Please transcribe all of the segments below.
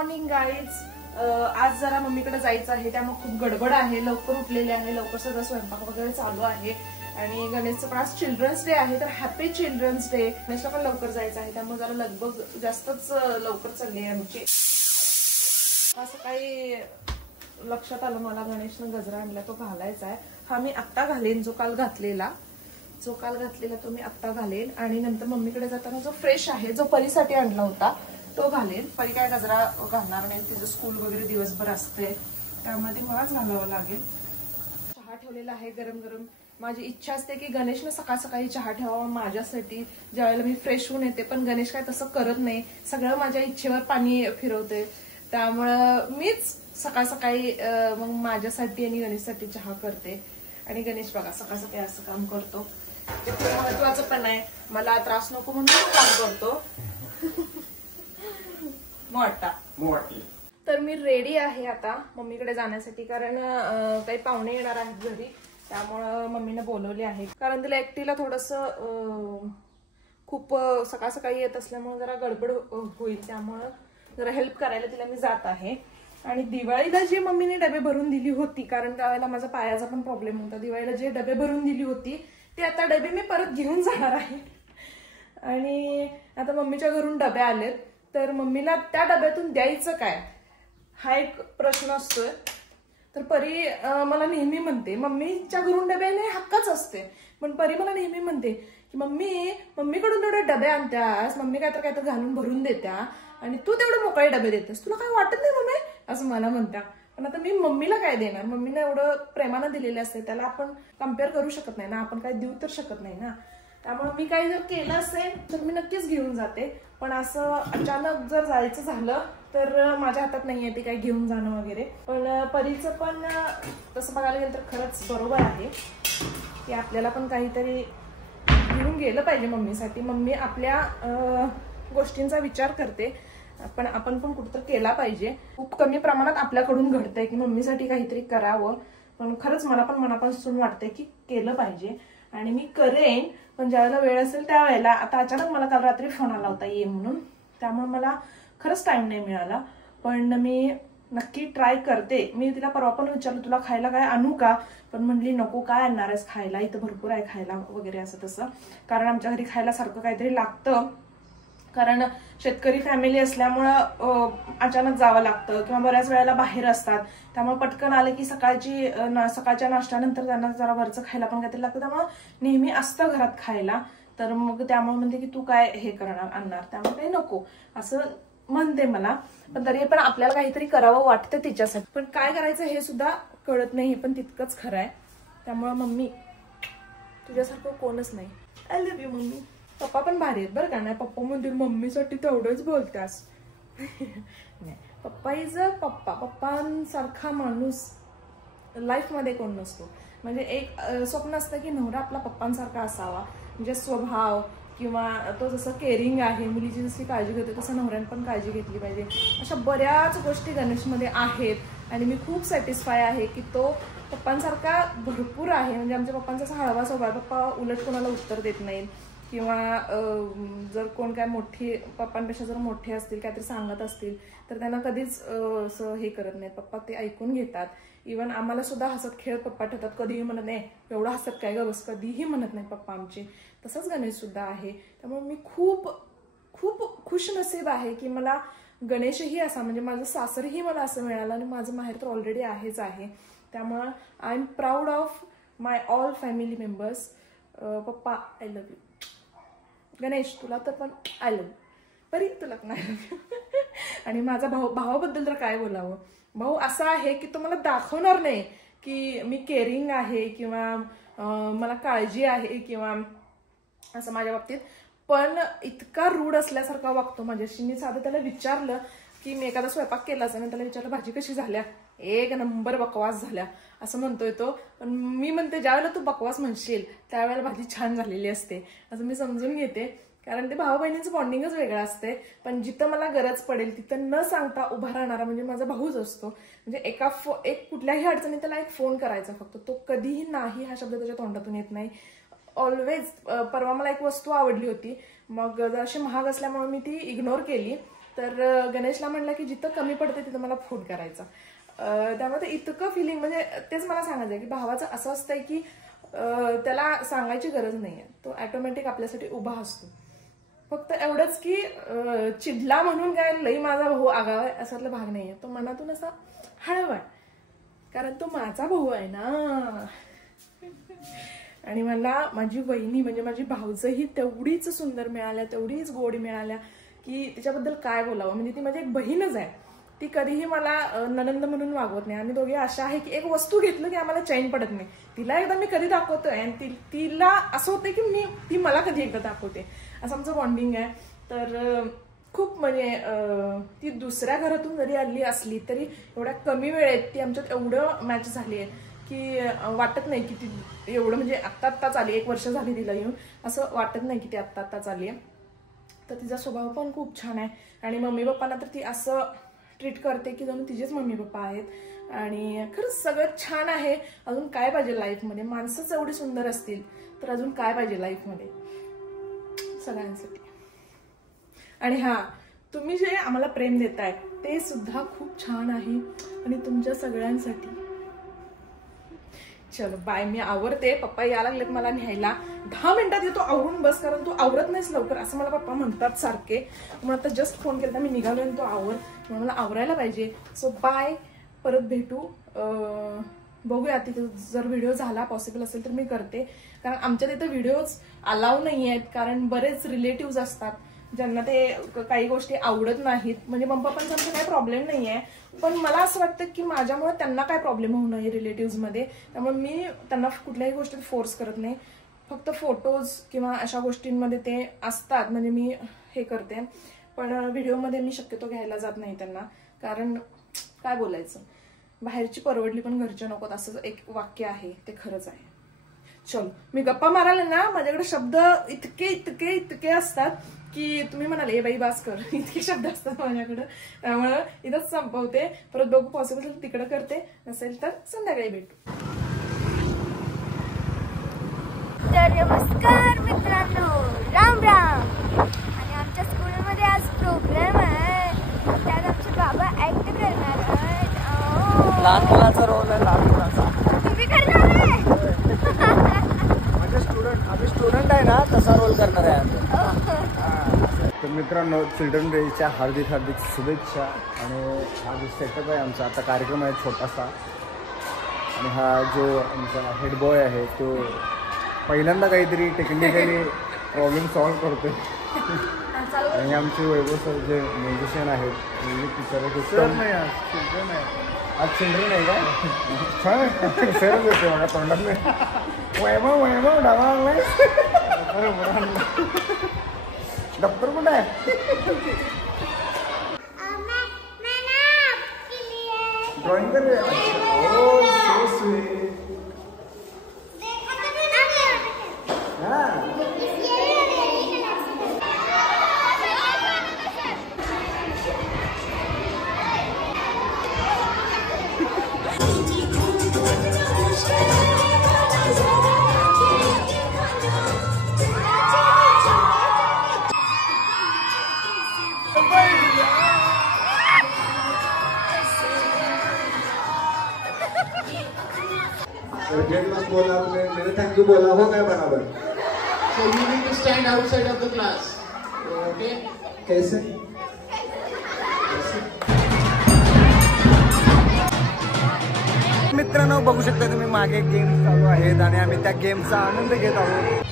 Morning guys. आज जरा मम्मीकडे जायचं आहे, त्यामुळे खूप गडबड आहे. लवकर उठलेले आहे, लवकर सगळं स्वयंपाक वगैरे चालू आहे. आणि गणेशचं पण आज चिल्ड्रन्स डे आहे, तर हॅपी चिल्ड्रन्स डे. गणेशला पण लवकर जायचं आहे, त्यामुळे जरा लगभग जास्तच लवकर चालली आहे आमची. असं काही लक्षात आलं मला, गणेशनं गजरा आणला तो घालायचा आहे. हा मी आत्ता घालेन, जो काल घातलेला तो मी आत्ता घालेन. आणि नंतर मम्मीकडे जाताना जो फ्रेश आहे, जो परीसाठी आणला होता तो घालेन. परी काय गजरा घालणार नाही, तिचं स्कूल वगैरे दिवसभर असते, त्यामध्ये मलाच घालावं लागेल. चहा ठेवलेला आहे गरम गरम. माझी इच्छा असते की गणेशनं सकाळ सकाळी चहा ठेवावा माझ्यासाठी, ज्यावेळेला मी फ्रेश होऊन येते. पण गणेश काय तसं करत नाही, सगळं माझ्या इच्छेवर पाणी फिरवते. त्यामुळं मीच सकाळ सकाळी मग माझ्यासाठी आणि गणेशसाठी चहा करते. आणि गणेश बघा सकाळ सकाळी असं काम करतो, ते खूप महत्वाचं पण आहे. मला त्रास नको म्हणून काम करतो. तर मी रेडी आहे आता मम्मीकडे जाण्यासाठी, कारण काही पाहुणे येणार आहेत घरी, त्यामुळं मम्मीने बोलवले आहे. कारण तिला एकटीला थोडंसं खूप सकाळ सकाळी येत असल्यामुळे जरा गडबड होईल, त्यामुळं जरा हेल्प करायला तिला मी जात आहे. आणि दिवाळीला जे मम्मीने डबे भरून दिली होती, कारण त्यावेळेला माझा पायाचा पण प्रॉब्लेम होता, दिवाळीला जे डबे भरून दिली होती ते आता डबे मी परत घेऊन जाणार आहे. आणि आता मम्मीच्या घरून डबे आलेत, तर मम्मीला त्या डब्यातून द्यायचं काय हा एक प्रश्न असतोय. तर परी मला नेहमी म्हणते, मम्मीच्या घरून डब्याने हक्काच असते, पण परी मला नेहमी म्हणते की मम्मीकडून तेवढे डबे आणत्यास, मम्मी काय तर घालून भरून देत्या आणि तू तेवढे मोकळे डबे देतेस, तुला काय वाटत नाही मम्मी, असं मला म्हणत्या. पण आता मी मम्मीला काय देणार, मम्मीने एवढं प्रेमानं दिलेलं असते, त्याला आपण कम्पेअर करू शकत नाही ना, आपण काय देऊ तर शकत नाही ना. त्यामुळे मी काही जर केलं असेल तर मी नक्कीच घेऊन जाते. पण असं अचानक जर जायचं झालं तर माझ्या हातात नाहीये ते काही घेऊन जाणं वगैरे. पण परीचं पण तसं बघायला गेलं तर खरंच बरोबर आहे की आपल्याला पण काहीतरी घेऊन गेलं पाहिजे मम्मीसाठी. मम्मी आपल्या गोष्टींचा विचार करते, पण आपण पण कुठं केला पाहिजे. खूप कमी प्रमाणात आपल्याकडून घडतंय की मम्मीसाठी काहीतरी करावं, पण खरंच मला पण मनापासून वाटतंय की केलं पाहिजे आणि मी करेन. पण ज्यावेळेला वेळ असेल त्यावेळेला. आता अचानक मला काल रात्री फोन आला होता ये म्हणून, त्यामुळे मला खरंच टाइम नाही मिळाला. पण मी नक्की ट्राय करते. मी तिला परवा पण विचारलं तुला खायला काय आणू का, पण म्हणली नको, काय आणणार आहेस खायला, इथं भरपूर आहे खायला वगैरे असं तसं. कारण आमच्या घरी खायला सारखं काहीतरी लागतं, कारण शेतकरी फॅमिली असल्यामुळं अचानक जावं लागतं किंवा बऱ्याच वेळेला बाहेर असतात, त्यामुळे पटकन आलं की सकाळच्या नाश्त्यानंतर त्यांना जरा वरचं खायला पण काहीतरी लागतं, त्यामुळे नेहमी असतं घरात खायला. तर मग त्यामुळे म्हणते की तू काय हे करणार आणणार, त्यामुळे काही नको असं म्हणते मला. पण तरी पण आपल्याला काहीतरी करावं वाटतं तिच्यासाठी, पण काय करायचं हे सुद्धा कळत नाही, हे पण तितकंच खरं आहे. त्यामुळे मम्मी तुझ्यासारखं कोणच नाही. I love you mummy. पप्पा पण भारी आहेत बरं का, नाही पप्पा म्हणतील मम्मीसाठी तेवढंच बोलतास. नाही, पप्पा इज अ पप्पा. पप्पांसारखा माणूस लाईफ मध्ये कोण नसतो. म्हणजे एक स्वप्न असतं की नवरा आपला पप्पांसारखा असावा, म्हणजे स्वभाव किंवा तो जसं केअरिंग आहे, मुलीची जशी काळजी घेते तसं नवऱ्याने पण काळजी घेतली पाहिजे. अशा बऱ्याच गोष्टी गणेशमध्ये आहेत आणि मी खूप सॅटिस्फाय आहे की तो पप्पांसारखा भरपूर आहे. म्हणजे आमच्या पप्पांचा असा हळवा स्वभाव, पप्पा उलट कोणाला उत्तर देत नाहीत किंवा जर कोण काय पप्पांपेक्षा जर मोठे असतील काहीतरी सांगत असतील तर त्यांना कधीच असं हे करत नाहीत. पप्पा ते ऐकून घेतात. इव्हन आम्हाला सुद्धा हसत खेळ पप्पा ठेवतात, कधीही म्हणत नाही एवढं हसत काय ग बस, कधीही म्हणत नाही पप्पा आमचे. तसंच गणेश सुद्धा आहे. त्यामुळे मी खूप खूप खुशनसीब आहे की मला गणेशही असा, म्हणजे माझं सासरही मला असं मिळालं आणि माझं माहेर तर ऑलरेडी आहेच आहे. त्यामुळं I am proud of my all family members. पप्पा आय लव्ह यू. गणेश तुला तर पण आय लव्ह यू. परी तुला पण आय लव्ह यू. आणि माझा भावाबद्दल तर काय बोलावं. भाऊ असा आहे की तो मला दाखवणार नाही की मी केअरिंग आहे किंवा मला काळजी आहे किंवा असं माझ्या बाबतीत, पण इतका रूढ असल्यासारखा वागतो माझ्याशी. मी साधं त्याला विचारलं की मी एखादा स्वयंपाक केलाच आणि त्याला विचारलं भाजी कशी झाल्या, एक नंबर बकवास झाल्या असं म्हणतोय तो. पण मी म्हणते ज्यावेळेला तू बकवास म्हणशील त्यावेळेला भाजी छान झालेली असते असं मी समजून घेते, कारण ते भाऊ बहिणींचं बॉन्डिंगच वेगळं असते. पण जिथं मला गरज पडेल तिथं न सांगता उभा राहणारा म्हणजे माझा भाऊच असतो. म्हणजे एक कुठल्याही अडचणीत त्याला एक फोन करायचा फक्त, तो कधीही नाही हा शब्द त्याच्या तोंडातून येत नाही. ऑलवेज. परवा मला एक वस्तू आवडली होती, मग जराशी महाग असल्यामुळे मी ती इग्नोर केली, तर गणेशला म्हणलं की जिथं कमी पडते तिथं मला फोन करायचा. त्यामुळे इतकं फिलिंग म्हणजे तेच मला सांगायचं की भावाचं असं असतंय की त्याला सांगायची गरज नाहीये, तो ऑटोमॅटिक आपल्यासाठी उभा असतो. फक्त एवढंच की चिडला म्हणून काय लई माझा भाऊ आगाव आहे असातला भाग नाहीये, तो मनातून असा हळवा आहे, कारण तो माझा भाऊ आहे ना. आणि मला माझी वहिनी म्हणजे माझी भाऊजही तेवढीच सुंदर मिळाल्या, तेवढीच गोडी मिळाल्या की तिच्याबद्दल काय बोलावं. म्हणजे ती माझी एक बहीणच आहे, ती कधीही मला ननंद म्हणून वागवत नाही. आणि दोघे अशा आहे की एक वस्तू घेतलं की आम्हाला चैन पडत नाही. तिला एकदा मी कधी दाखवतोय आणि तिला असं होतं की ती मला कधी एकदा दाखवते, असं आमचं बॉन्डिंग आहे. तर खूप म्हणजे ती दुसऱ्या घरातून जरी आली असली तरी एवढ्या कमी वेळेत ती आमच्यात एवढं मॅच झाली आहे की वाटत नाही की ती एवढं म्हणजे आत्ताच आली, 1 वर्ष झाली तिला येऊन, असं वाटत नाही की ती आत्ताच आली आहे. तर तिचा स्वभाव पण खूप छान आहे. आणि मम्मी पप्पांना तर ती असं ट्रीट करते की जणू तिचेच मम्मी पप्पा आहेत. आणि खरंच सगळं छान आहे. अजून काय पाहिजे लाईफमध्ये, माणसंच एवढी सुंदर असतील तर अजून काय पाहिजे लाईफमध्ये सगळ्यांसाठी. आणि हा, तुम्ही जे आम्हाला प्रेम देताय ते सुद्धा खूप छान आहे आणि तुमच्या सगळ्यांसाठी. चलो बाय, मी आवरते, पप्पा यायला लागलेत मला न्यायला. 10 मिनिटात येतो, आवरून बस, कारण तू आवरत नाहीस लवकर असं मला पप्पा म्हणतात सारखे. मग आता जस्ट फोन केला, मी निघालोय आणि तो आवर, मला आवरायला पाहिजे. सो बाय, परत भेटू. बघूया तिथे जर व्हिडिओ झाला पॉसिबल असेल तर मी करते, कारण आमच्या तिथे व्हिडिओज अलाव नाही आहेत, कारण बरेच रिलेटिव्ह असतात ज्यांना ते काही गोष्टी आवडत नाहीत. म्हणजे मम्मी पप्पांचा काही प्रॉब्लेम नाहीये, पण मला असं वाटतं की माझ्यामुळे त्यांना काय प्रॉब्लेम होऊ नये रिलेटिव्ह मध्ये. त्यामुळे मी त्यांना कुठल्याही गोष्टीत फोर्स करत नाही. फक्त फोटोज किंवा अशा गोष्टींमध्ये ते असतात म्हणजे मी हे करते, पण व्हिडिओमध्ये मी शक्यतो घ्यायला जात नाही त्यांना, कारण काय बोलायचं, बाहेरची परवडली पण घरच्या नकोत असं एक वाक्य आहे, ते खरंच आहे. चलो, मी गप्पा मारायला ना माझ्याकडे शब्द इतके इतके इतके असतात की तुम्ही म्हणाले ए बाई बास कर, इतके शब्द असतात माझ्याकडे. त्यामुळे इथंच संपवते, परत बघू पॉसिबल तर तिकडे करते, नसेल तर संध्याकाळी भेटू. तर नमस्कार मित्रांनो, राम राम. आणि आमच्या स्कूलमध्ये आज प्रोग्राम आहे, त्यात आमचे बाबा ऍक्ट करणार आहेत. लहान मुलाचा रोल आहे, लहान मुलाचा. तुम्ही करणार आहे? आम्ही स्टुडंट आहे ना, तसा रोल करणार आहे. तर मित्रांनो, चिल्ड्रन डेच्या हार्दिक हार्दिक शुभेच्छा. आणि हा जो सेटअप आहे आमचा, आता कार्यक्रम आहे छोटासा, आणि हा जो आमचा हेड बॉय आहे तो पहिल्यांदा काहीतरी टेक्निकली प्रॉब्लेम सॉल्व करतोय. आणि आमचे वैभव सर जे म्युझिशियन आहेत, म्युझिक टीचर आहेत, चिल्ड्रन आहे आज, चिल्ड्रन आहे का छान सरच येते मला तोंडात. वैभव वैभव डावा दप्तर कुठं आहे? ड्रॉइंग कर बोला, मैंने थैंक यू बोला, हो गया बराबर. So you need to stand outside of the class. Okay? कैसे? मित्रांनो, बघू शकता तुम्ही मागे गेम्स चालू आहेत आणि आम्ही त्या गेमचा आनंद घेत आहोत.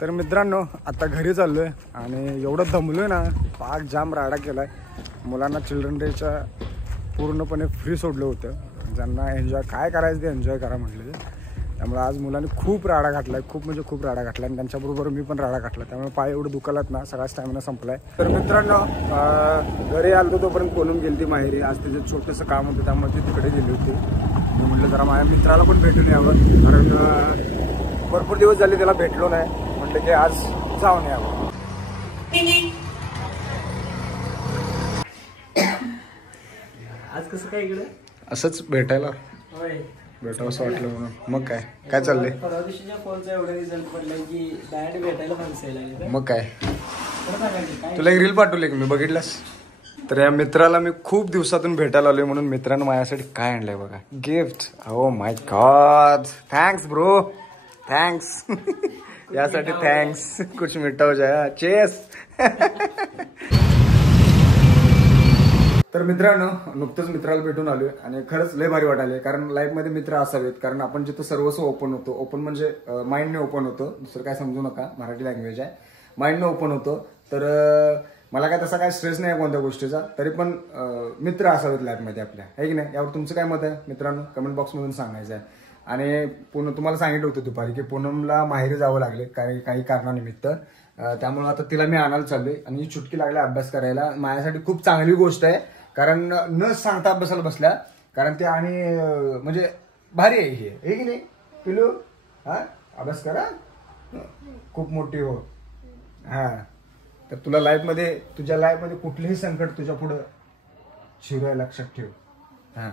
तर मित्रांनो आता घरी चाललोय आणि एवढं दमलोय ना, पाक जाम राडा केलाय. मुलांना चिल्ड्रन डेच्या पूर्णपणे फ्री सोडलं होतं. ज्यांना एन्जॉय काय करायचं ते एन्जॉय करा म्हटलं. त्यामुळे आज मुलांनी खूप राडा घातलाय, खूप म्हणजे खूप राडा घातला आणि त्यांच्याबरोबर मी पण राडा घातला. त्यामुळे पाय एवढं दुखालात ना, सगळा स्टॅमिना संपलाय. तर मित्रांनो घरी आलो तोपर्यंत कोणून गेली ती माहेरी. आज तिचं छोटंसं काम होतं त्यामुळे ती तिकडे गेली होती. मी म्हटलं जरा माझ्या मित्राला पण भेटून यावं, कारण भरपूर दिवस झाले त्याला भेटलो नाही. म्हटलं की आज जाऊन यावं. आज कसं काय इकडे असंच भेटायला भेटावं असं वाटलं म्हणून. मग काय चाललंय? परवा दिवशीच्या फोनचा एवढा रिझल्ट पडलाय की डायरेक्ट भेटायला माणसायला. मग काय तुला एक रील पाठवली की मी बघितलास? तर या मित्राला मी खूप दिवसातून भेटायला आलोय म्हणून मित्रानं माझ्यासाठी काय आणलंय बघा, gift. Oh my God, thanks bro, thanks. यासाठी थँक्स. कुछ मिठा हो जाए. चेस. तर मित्रांनो नुकतंच मित्राला भेटून आलोय आणि खरंच लय भारी वाटायले. कारण लाईफमध्ये मित्र असावेत, कारण आपण जिथं सर्वस्व ओपन होतो. ओपन म्हणजे माइंडने ओपन होतो, दुसरं काय समजू नका, मराठी लँग्वेज आहे. माइंडने ओपन होतो. तर मला काय तसा काय स्ट्रेस नाही आहे कोणत्या गोष्टीचा. तरी पण मित्र असावेत लाईफमध्ये आपल्या, आहे की नाही? यावर तुमचं काय मत आहे मित्रांनो? कमेंट बॉक्समधून सांगायचं आहे. आणि तुम्हाला सांगितलं होतं दुपारी की पूनमला माहेरी जावं लागले काही कारणानिमित्त. त्यामुळे आता तिला मी आणायला चाललोय आणि चुटकी लागल्या अभ्यास करायला. माझ्यासाठी खूप चांगली गोष्ट आहे, कारण न सांगता अभ्यासाला बसल्या. कारण ते आणि म्हणजे भारी आहे हे, की नाही पिलू? हा, अभ्यास करा, खूप मोठी हो. हा, तर तुला तुझ्या लाईफमध्ये कुठलेही संकट तुझ्या पुढं शिरूया, लक्षात ठेव. हा,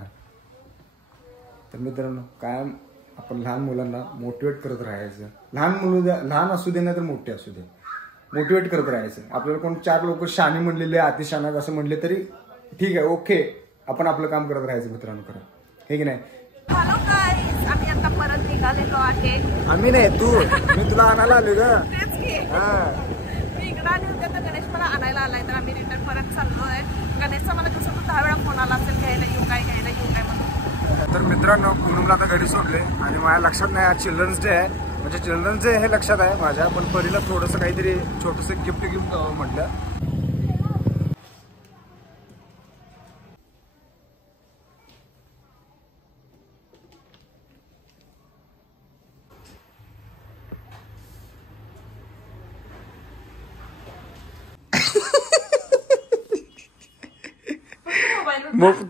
तर मित्रांनो कायम आपण लहान मुलांना मोटिवेट करत राहायचं. लहान असू दे ना तर मोठे असू दे, मोटिवेट करत राहायचं. आपल्याला कोण 4 लोक शाने म्हणलेले, अतिशाना असं म्हणले तरी ठीक आहे, ओके. आपण आपलं काम करत राहायचं मित्रांनो, खरं हे की नाही? हॅलो गाईज, आम्ही आता परत निघालेलो आहे. आम्ही नाही, मी तुला आणायला आलो ग. तेच की मी इकडं आले होते तर गणेश मला आणायला आलाय. तर आम्ही रिटर्न परत चाललोय. गणेशचा मला कसं 10 वेळा फोन आला असेल, घ्यायला येऊ काय म्हणून. तर मित्रांनो पूनमला आता घरी सोडले आणि माझ्या लक्षात नाही आज चिल्ड्रन्स डे आहे. म्हणजे चिल्ड्रन्स डे हे लक्षात आहे माझ्या, पण परीला थोडंसं काहीतरी छोटंसं गिफ्ट म्हटलं.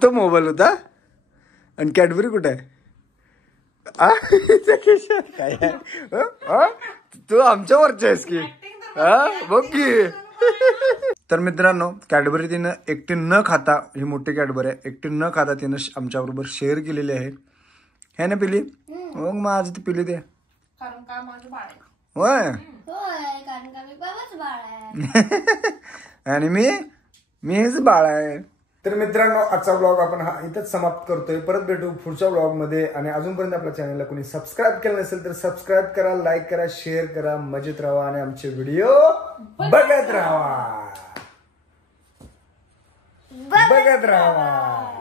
तो मोबाईल होता आणि कॅडबरी कुठे आहे? तू आमच्यावरची आहेस की? बघ की. तर मित्रांनो कॅडबरी तिनं एकटी न खाता, ही मोठी कॅडबरी आहे, एकटी न खाता तिनं आमच्याबरोबर शेअर केलेली आहे. हे ना पिली? मग माझं ती पिली ते होय. आणि मी हेच बाळ आहे. तर मित्रांनो आजचा व्लॉग आपण इथंच समाप्त करतोय. परत भेटू पुढच्या व्लॉग मध्ये. आणि अजूनपर्यंत आपल्या चॅनलला कोणी सबस्क्राईब केलं नसेल तर सबस्क्राईब करा, लाईक करा, शेअर करा, मजेत राहा आणि आमचे व्हिडिओ बघत राहा. बघत राहा.